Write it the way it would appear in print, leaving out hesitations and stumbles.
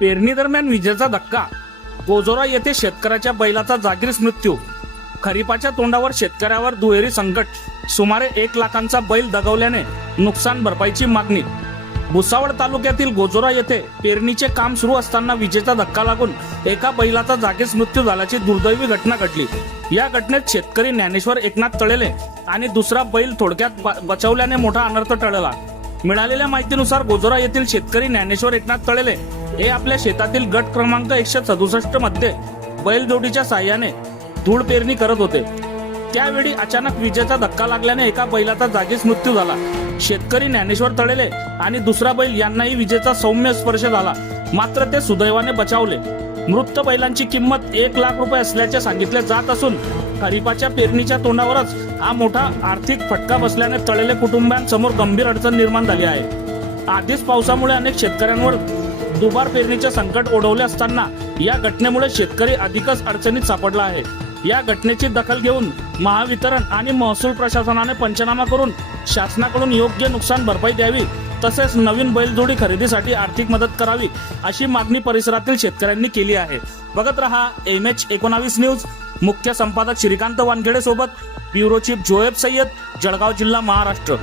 पेरणी दरम्यान विजेचा धक्का, गोजोरा येथे शेतकऱ्याच्या बैलाचा जागीच मृत्यू. खरीपाच्या तोंडावर शेतकऱ्यावर दुहेरी संकट, सुमारे 1 लाखांचा बैल दगावल्याने नुकसान भरपाईची मागणी. भुसावळ तालुक्यातील गोजोरा येथे पेरणीचे काम सुरू असताना विजेचा धक्का लागून एका बैलाचा जागीच मृत्यू झाल्याची दुर्दैवी घटना घडली. या घटनेत शेतकरी ज्ञानेश्वर एकनाथ तळेले आणि दुसरा बैल थोडक्यात बचावल्याने मोठा अनर्थ टळला. मिळालेल्या माहितीनुसार गोजोरा येथील शेतकरी ज्ञानेश्वर एकनाथ तळेले हे आपल्या शेतातील गट क्रमांक 167 मध्ये बैलजोडीच्या साहाय्याने धूळ पेरणी करत होते. त्यावेळी अचानक विजेचा धक्का लागल्याने एका बैलाचा जागीच मृत्यू झाला. शेतकरी ज्ञानेश्वर तळेले आणि दुसरा बैल यांनाही विजेचा सौम्य स्पर्श झाला, मात्र ते सुदैवाने बचावले. मृत बैलांची किंमत 1 लाख रुपये असल्याचे सांगितले जात असून खरीपाच्या पेरणीच्या तोंडावरच हा मोठा आर्थिक फटका बसल्याने तळेले कुटुंबियांसमोर गंभीर अडचण निर्माण झाली आहे. आधीच पावसामुळे अनेक शेतकऱ्यांवर दुबार पेरणीचे संकट ओढवले असताना या घटनेमुळे शेतकरी अधिकच अडचणीत सापडला आहे. या घटनेची दखल घेऊन महावितरण आणि महसूल प्रशासनाने पंचनामा करून शासनाकडून योग्य नुकसान भरपाई द्यावी, तसेच नवीन बैलजोडी खरेदीसाठी आर्थिक मदत करावी अशी मागणी परिसरातील शेतकऱ्यांनी केली आहे. बघत रहा MH19 न्यूज. मुख्य संपादक श्रीकांत वानखेडे सोबत ब्युरो चीफ जोएब सय्यद, जळगाव जिल्हा, महाराष्ट्र.